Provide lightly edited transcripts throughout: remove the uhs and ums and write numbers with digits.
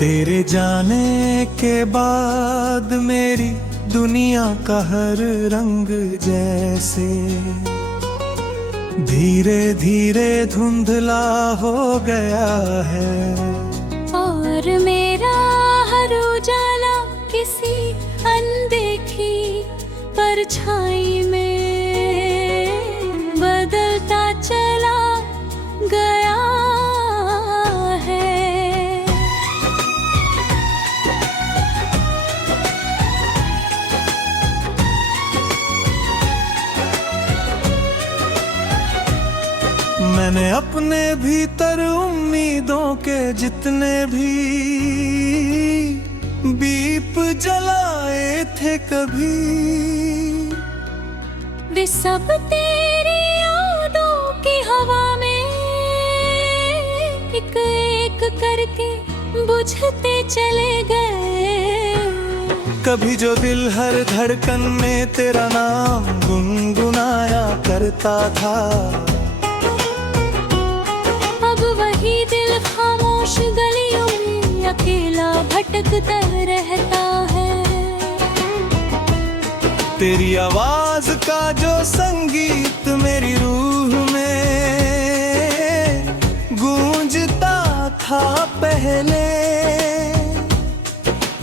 तेरे जाने के बाद मेरी दुनिया का हर रंग जैसे धीरे धीरे धुंधला हो गया है। और मेरा हर उजाला किसी अनदेखी परछाई में बदलता चला गया है। मैंने अपने भीतर उम्मीदों के जितने भी दीप जलाए थे कभी, वे सब तेरी यादों की हवा में एक एक करके बुझते चले गए। कभी जो दिल हर धड़कन में तेरा नाम गुनगुनाया करता था, अब वही दिल खामोश गलियों में अकेला भटकता रहता है। तेरी आवाज का जो संगीत मेरी रूह में गूंजता था पहले,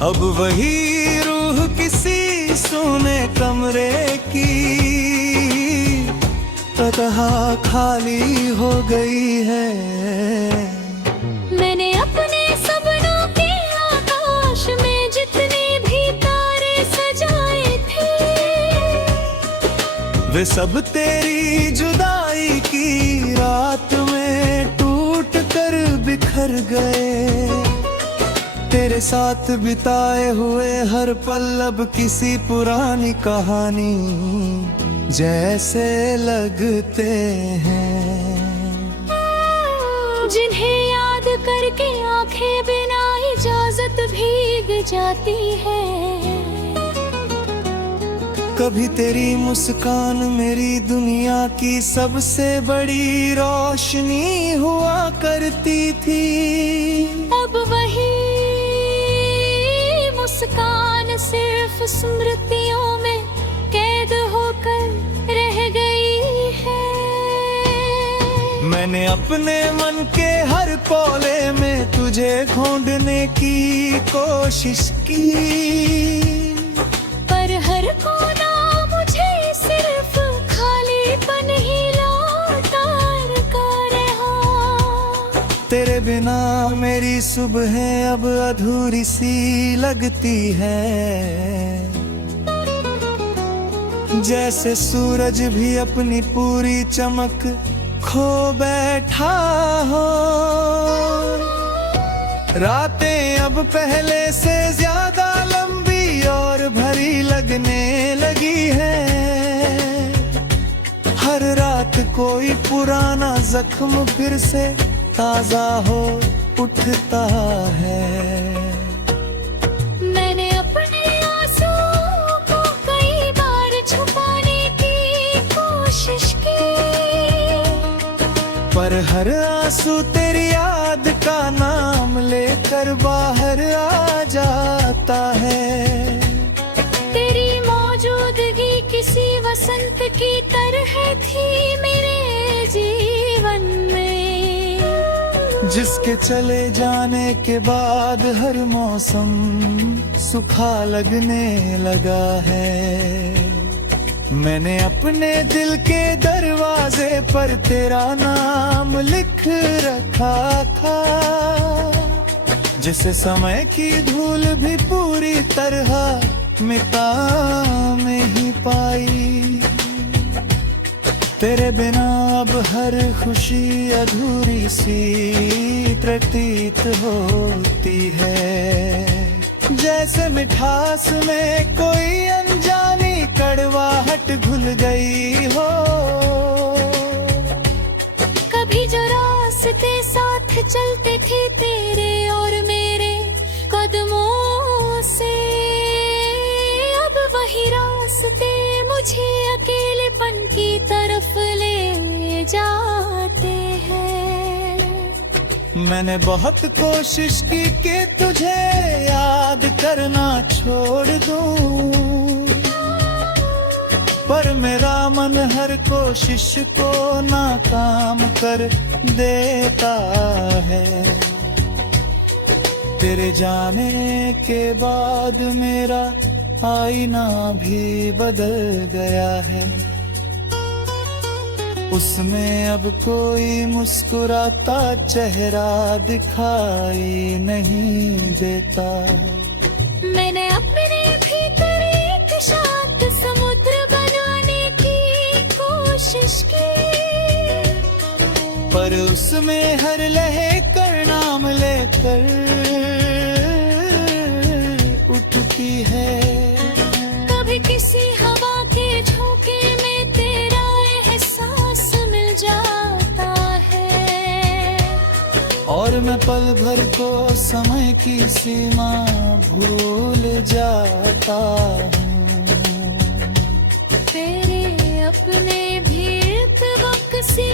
अब वही रूह किसी सूने कमरे की ततहा खाली हो गई है। मैंने अपने सपनों के आकाश में जितने भी तारे सजाए थे, वे सब तेरी जुदाई की रात में टूट कर बिखर गए। तेरे साथ बिताए हुए हर पल अब किसी पुरानी कहानी जैसे लगते हैं, जिन्हें याद करके आंखें बिना इजाजत भीग जाती है। कभी तेरी मुस्कान मेरी दुनिया की सबसे बड़ी रोशनी हुआ करती थी, अब वही मुस्कान सिर्फ स्मृतियों में कैद होकर रह गई है। मैंने अपने मन के हर कोले में तुझे ढूंढने की कोशिश की, पर हर कोना मुझे सिर्फ खालीपन ही लौटा रहा। तेरे बिना मेरी सुबह अब अधूरी सी लगती है, जैसे सूरज भी अपनी पूरी चमक खो बैठा हो। रातें अब पहले से ज्यादा लंबी और भरी लगने लगी है, हर रात कोई पुराना जख्म फिर से ताजा हो उठता है। मैंने अपने आंसुओं को कई बार छुपाने की कोशिश की, पर हर आंसू तेरी याद का नाम लेकर बाहर आ जाता है। तेरी मौजूदगी किसी वसंत की तरह थी मेरे जीवन में, जिसके चले जाने के बाद हर मौसम सूखा लगने लगा है। मैंने अपने दिल के दरवाजे पर तेरा नाम लिख रखा था, जिसे समय की धूल भी पूरी तरह मिटा नहीं पाई। तेरे बिना अब हर खुशी अधूरी सी प्रतीत होती है, जैसे मिठास में कोई अनजानी कड़वाहट घुल गई हो। कभी जो रास्ते साथ चलते थे तेरे और मेरे कदमों से, अब वही रास्ते मुझे अकेलेपन की तरफ ले जाते हैं। मैंने बहुत कोशिश की कि तुझे याद करना छोड़ दूं, पर मेरा मन हर कोशिश को नाकाम कर देता है। तेरे जाने के बाद मेरा आईना भी बदल गया है, उसमें अब कोई मुस्कुराता चेहरा दिखाई नहीं देता। मैंने अपने भीतर एक शांत समुद्र बनाने की कोशिश की, पर उसमें हर लहे कर नाम लेकर उठती है। कभी किसी हवा के झोंके में तेरा एहसास मिल जाता है, और मैं पल भर को समय की सीमा भूल जाता हूँ। तेरे अपने भी तवक से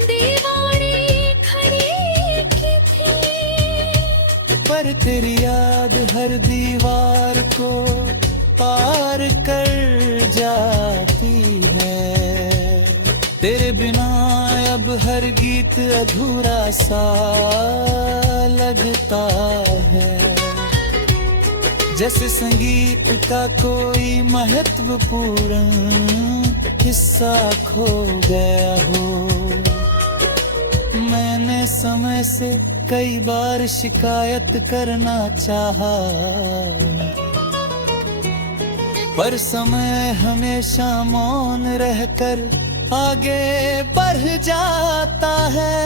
दीवारें खड़ी की थी, पर तेरी याद हर दीवार को पार कर जाती है। तेरे बिना अब हर गीत अधूरा सा लगता है, जैसे संगीत का कोई महत्वपूर्ण हिस्सा खो गया हो। मैंने समय से कई बार शिकायत करना चाहा, पर समय हमेशा मौन रहकर आगे बढ़ जाता है।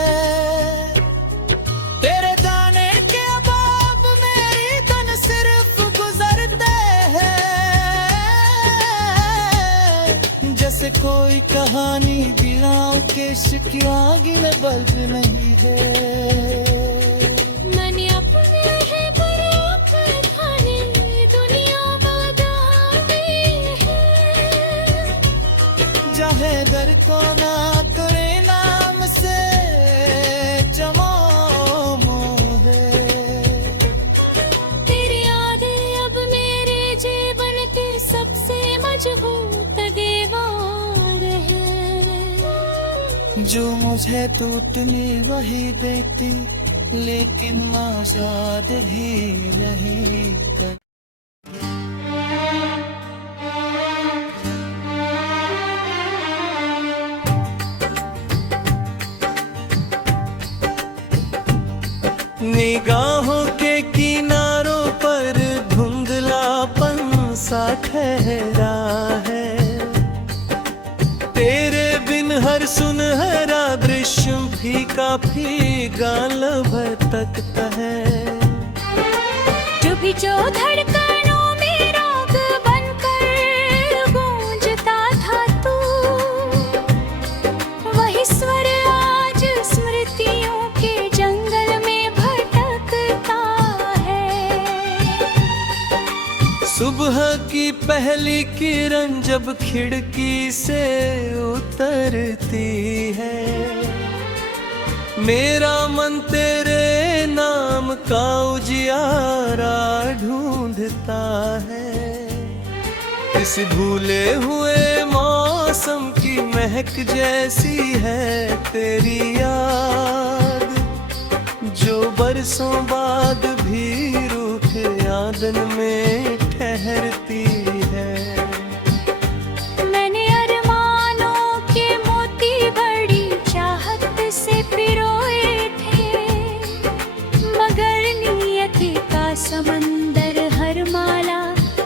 तेरे जाने के बाद मेरी दिन सिर्फ गुजरते हैं, जैसे कोई कहानी दिलाओं के शिकिया गिले बल्द नहीं है। मैंने अपने है बराबर खाने दुनिया बदलती है, चाहे दर को ना करे नाम से जमाम है। तेरी यादें अब मेरे जीवन के सबसे मजबूत दीवार है, जो मुझे टूटने वही देती, लेकिन आजाद ही रही कर। निगाहों के किनारों पर धुंधलापन सा ठहरा है, तेरे बिन हर सुनहरा दृश्य फीका फीका भटकता है। जो भी जो धड़कनों में राग बनकर गूंजता था तू, वही स्वर आज स्मृतियों के जंगल में भटकता है। सुबह की पहली किरण जब खिड़की से उतरती है, मेरा मन तेरे नाम का उजियारा ढूंढता है। इस भूले हुए मौसम की महक जैसी है तेरी याद, जो बरसों बाद भी रूठ यादन में ठहरती है। मैंने अरमानों के मोती बड़ी चाहत से पिरोए थे, मगर नियत का समंदर हर माला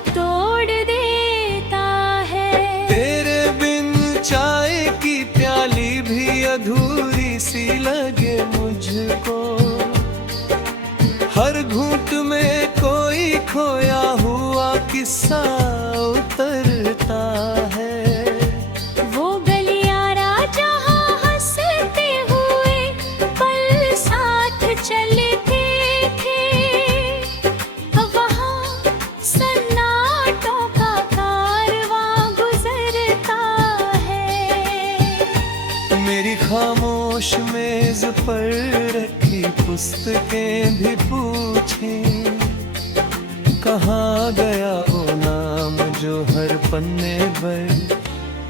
तोड़ देता है। तेरे बिन चाय की प्याली भी अधूरी सी लगे मुझको, हर घूंट में कोई खोया हुआ किस्सा उतरता है। वो गलियारा जहाँ हंसते हुए पल साथ चलते थे, वहाँ सन्नाटों का कारवां गुजरता है। मेरी खामोश मेज पर रखी पुस्तकें भी पूछें, कहाँ गया वो नाम जो हर पन्ने पर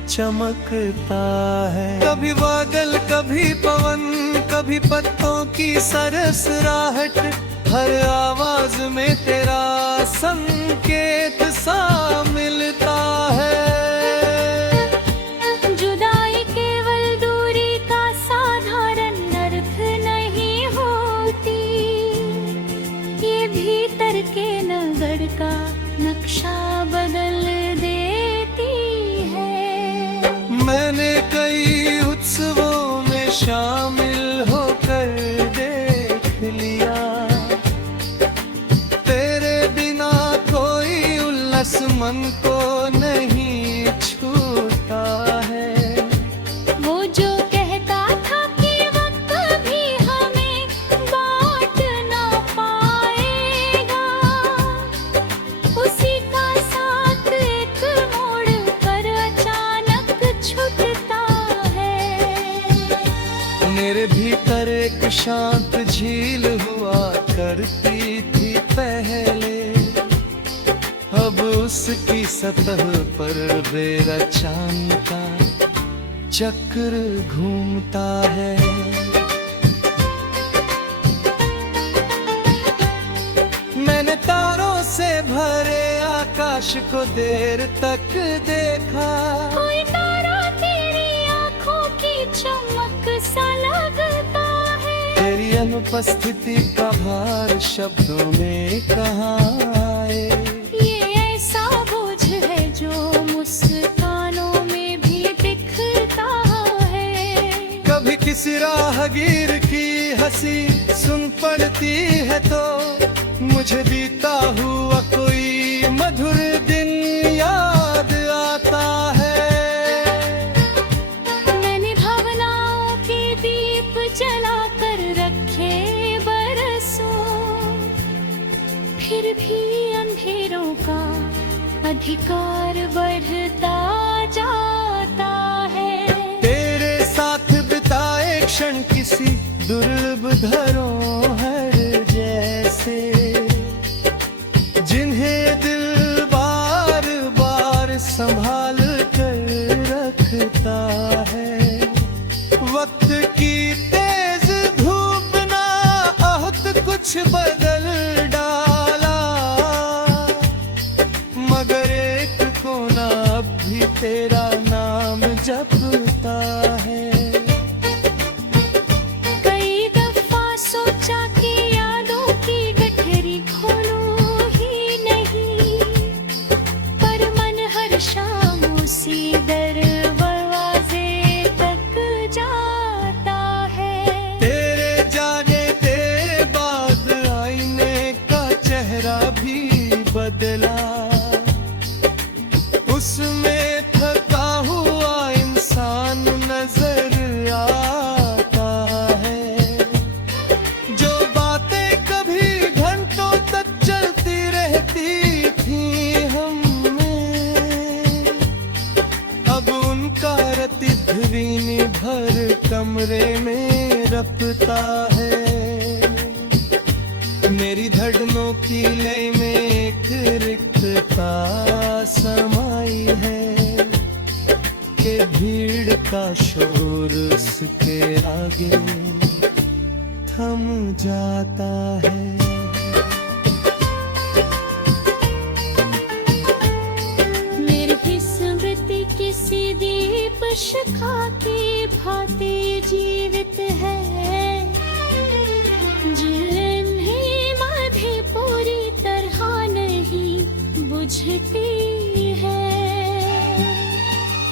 चमकता है। कभी बादल, कभी पवन, कभी पत्तों की सरसराहट, हर आवाज में तेरा संकेत सा मिलता है। जुदाई केवल दूरी का साधारण अर्थ नहीं होती, ये भीतर के नगर का नक्शा बदल देती है। मैंने कई उत्सवों में शामिल होकर देख लिया, तेरे बिना कोई उल्लास मन को नहीं छूता है। वो जो कहता था कि वक्त भी हमें बांट ना पाएगा, उसी का साथ एक मोड़ पर अचानक छूटता है। मेरे भीतर एक शांत झील हुआ करती थी पहले, अब उसकी सतह पर बेरा चांद का चक्र घूमता है। मैंने तारों से भरे आकाश को देर तक देखा, कोई तारा तेरी आँखों की चमक सा लगता है। तेरी अनुपस्थिति का भार शब्दों में कहाँ आए। ये ऐसा बोझ है जो मुस्कानों में भी दिखता है। कभी किसी राहगीर की हंसी सुन पड़ती है तो मुझे बीता हुआ कोई मधुर दिन याद आता है। मैंने भावनाओं के दीप जला कर रखे बरसों, फिर भी अंधेरों का अधिकार बढ़ता जाता है। तेरे साथ बिताए क्षण किसी दुर्लभ धरोहर जैसे, जिन्हें दिल बार बार संभाल कर रखता है। वक्त की तेज धूप ना बहुत कुछ बदल डाला, मगर एक कोना अब भी तेरा नाम जपता है। कई दफा सोचा कि यादों की गठरी खोलूं ही नहीं, पर मन हर शाम उसी दरवाजे तक जाता है। तेरे जाने तेरे बाद आईने का चेहरा भी बदला, उसमें थका हुआ इंसान नजर आता है। जो बातें कभी घंटों तक चलती रहती थी हम में, अब उनका रतिध्वनि भर कमरे में रपता है। मेरी धड़नों की लय में एक रिक्तता समाई है कि भीड़ का शोर उसके आगे थम जाता है। मेरी स्मृति किसी दीप शिखा की भांति जीवित है, जिन्हें माधे पूरी तरह नहीं बुझती है।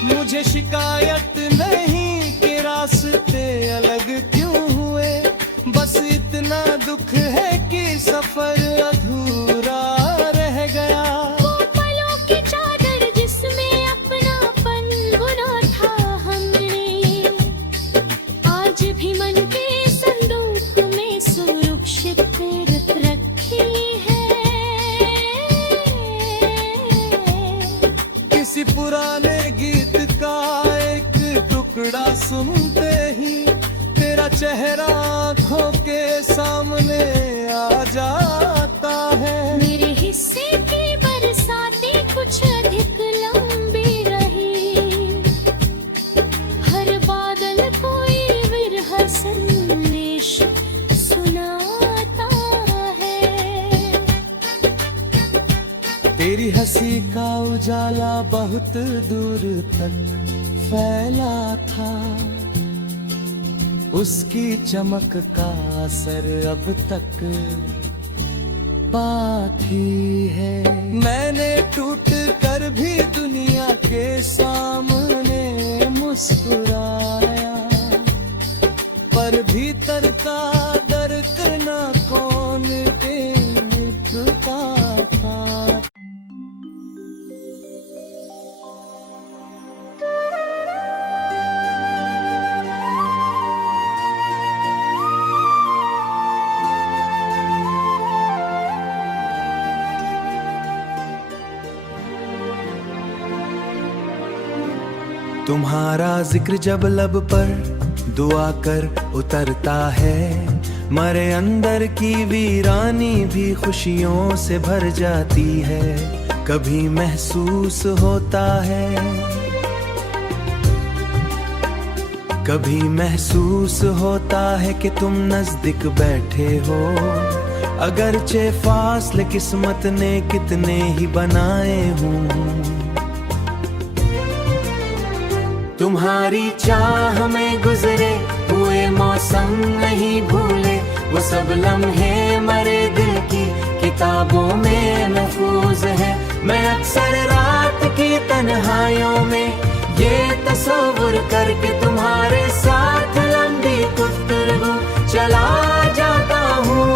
मुझे शिकायत नहीं कि रास्ते अलग क्यों हुए, बस इतना दुख है कि सफर अधूरा रह गया। वो पलों की चादर जिसमें अपनापन बुना था हमने, आज भी मन के संदूक में सुरक्षित रखी है। किसी पुराने गीत का एक टुकड़ा सुनते ही तेरा चेहरा आँखों के सामने तेरी हंसी का उजाला बहुत दूर तक फैला था, उसकी चमक का असर अब तक बाकी है। मैंने टूट कर भी दुनिया के सामने मुस्कुराया, पर भीतर का दर्द न कौन देखता था। तुम्हारा जिक्र जब लब पर दुआ कर उतरता है, मरे अंदर की वीरानी भी खुशियों से भर जाती है। कभी महसूस होता है, कभी महसूस होता है कि तुम नजदीक बैठे हो, अगरचे फासले किस्मत ने कितने ही बनाए हों। तुम्हारी चाह में गुजरे हुए मौसम नहीं भूले, वो सब लम्हे मरे दिल की किताबों में महफूज है। मैं अक्सर रात की तन्हाइयों में ये तस्वीर करके तुम्हारे साथ लंबी गुफ्तगू चला जाता हूँ,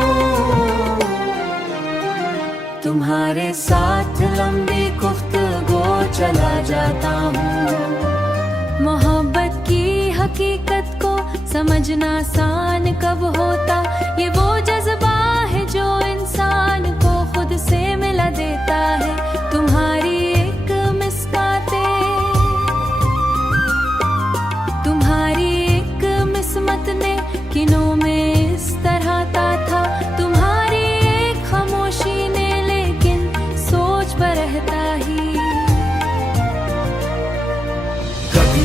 तुम्हारे साथ लंबी गुफ्तगू चला जाता हूँ। मोहब्बत की हकीकत को समझना आसान कब होता, ये वो जज्बा है जो इंसान को खुद से मिला देता है। तुम्हारी एक मुस्कान, तुम्हारी एक मिसमत ने किनों में इस तरह था, तुम्हारी एक खामोशी ने लेकिन सोच पर रहता ही।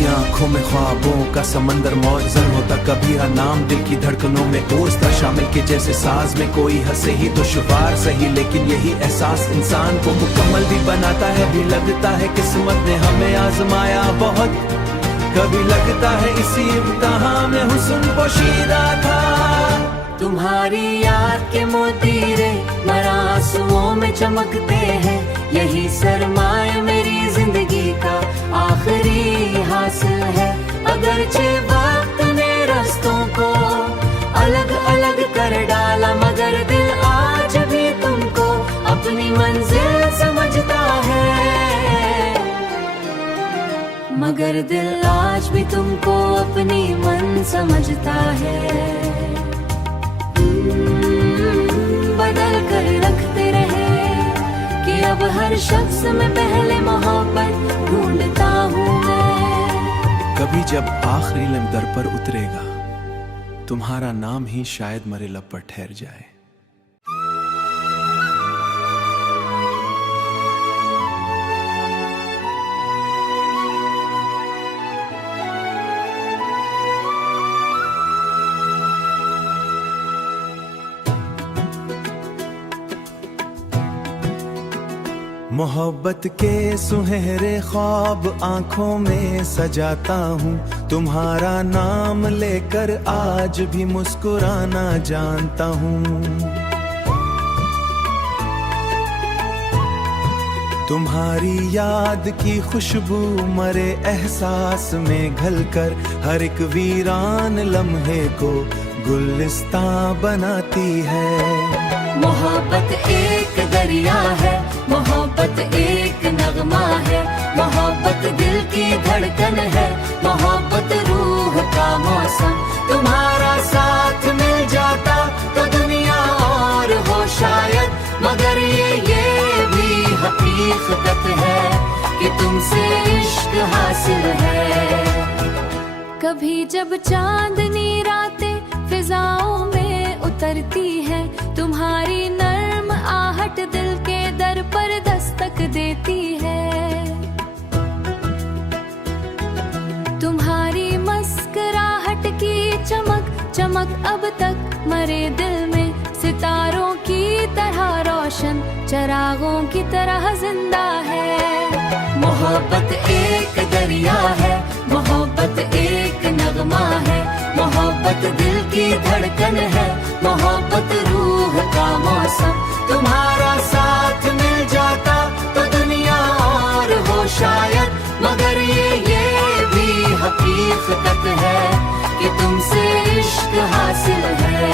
आंखों में ख्वाबों का समंदर मौजन होता, कभी हर नाम दिल की धड़कनों में ओसता शामिल के जैसे साज में कोई हंसे ही तो शुमार सही, लेकिन यही एहसास इंसान को मुकम्मल भी बनाता है। भी लगता है किस्मत ने हमें आजमाया बहुत, कभी लगता है इसी इम्तिहान में हुस्न पोशीदा था। तुम्हारी याद के मोतीरे मरासुओं में चमकते हैं, यही सरमाए मेरी जिंदगी का आखिरी हासिल है। अगरचे वक्त ने रास्तों को अलग अलग कर डाला, मगर दिल आज भी तुमको अपनी मंजिल समझता है, मगर दिल आज भी तुमको अपनी मन समझता है। बदल कर रखते रहे कि अब हर शख्स में पहले मोहब्बत ढूंढता हूँ मैं। कभी जब आखिरी लम्हा दर पर उतरेगा, तुम्हारा नाम ही शायद मरे लब पर ठहर जाए। मोहब्बत के सुनहरे ख्वाब आंखों में सजाता हूँ, तुम्हारा नाम लेकर आज भी मुस्कुराना जानता हूँ। तुम्हारी याद की खुशबू मरे एहसास में घलकर हर एक वीरान लम्हे को गुलिस्तां बनाती है। मोहब्बत एक दरिया है, मोहब्बत एक नगमा है, मोहब्बत दिल की धड़कन है, मोहब्बत रूह का मौसम। तुम्हारा साथ मिल जाता तो दुनिया और हो शायद, मगर ये भी हकीकत है कि तुमसे इश्क हासिल है। कभी जब चांदनी रातें फिजाओं में उतरती है, तुम्हारी नर्म आहट दिल के दर पर दस्तक देती है। तुम्हारी मुस्कुराहट की चमक चमक अब तक मरे दिल में सितारों की तरह रोशन रोशन चरागों की तरह जिंदा है। मोहब्बत एक दरिया है, मोहब्बत एक नगमा है, मोहब्बत दिल की धड़कन है, मोहब्बत रूह का मौसम। तुम्हारा साथ मिल जाता तो दुनिया और हो शायद, मगर ये भी हकीकत है कि तुमसे इश्क हासिल है।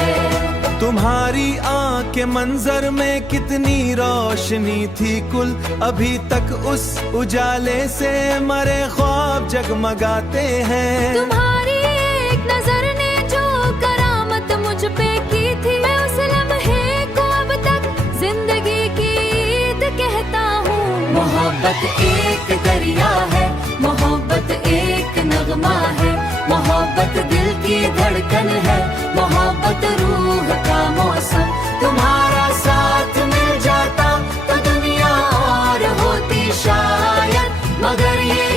तुम्हारी आँख के मंजर में कितनी रोशनी थी कुल, अभी तक उस उजाले से मरे ख्वाब जगमगाते हैं। तुम्हारी एक नजर ने जो करामत मुझ पे की थी, मैं उस लम्हे को अब तक जिंदगी की ईद कहता हूँ। मोहब्बत एक दरिया है, मोहब्बत एक नगमा है, मोहब्बत दिल की धड़कन है, मोहब्बत रूह का मौसम। तुम्हारा साथ मिल जाता तो दुनिया और होती शायद, मगर ये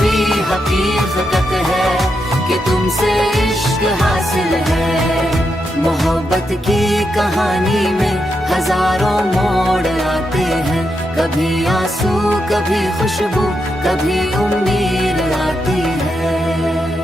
भी हकीकत है कि तुमसे इश्क हासिल है। मोहब्बत की कहानी में हजारों मोड़ आते हैं, कभी आंसू कभी खुशबू कभी उम्मीद आती है।